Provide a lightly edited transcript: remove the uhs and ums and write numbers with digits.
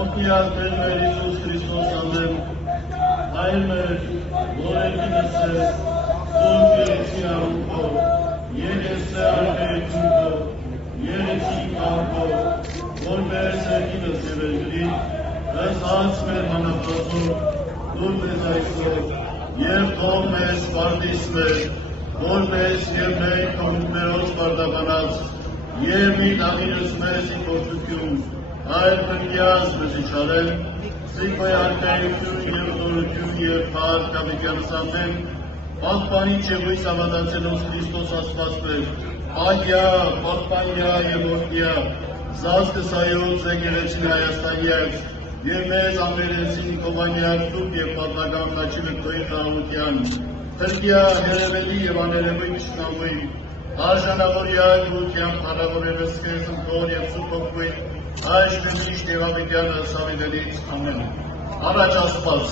Օգնյալ Տեր մեր Հիսուս Քրիստոս անեմ, Հայր մեր, որ եկինս ես, Սուրբ Երեցի անունքով, Եկեսե արքայությունքով, Երեցի կարգով, որպես եկինս ևերգրի, հսած մեր հանապազով, դուր մեզ այսօր, և թող մեզ պարտիս մեր, որպես և մենք կողմներոց պարտականած, և մի տաղիրս մեզ իպորտություն, Այլ պնկյազ մեզ իչարել, սիկվայ արկայություն և դորություն և պար կապիկյանս ամեն, պաղպանի չևույս ավադացելոս Քրիստոս ասպասպեր, պաղպանյա և որդյա, զազկս այոց եկեղեցին Հայաստանյակ, և մեզ ամերեցին կովանյակ դուք և պատմական կաչիլը կոյի խաղաղության, թրկյա հերևելի և աներևույն չնավույն, արժանավորյալ գության հարավորելս քեզ ընտոր և սուպոքվույն, Այս միշտ և ավիդյանը սավիդելից ամեն։ Առաջ ասպաց,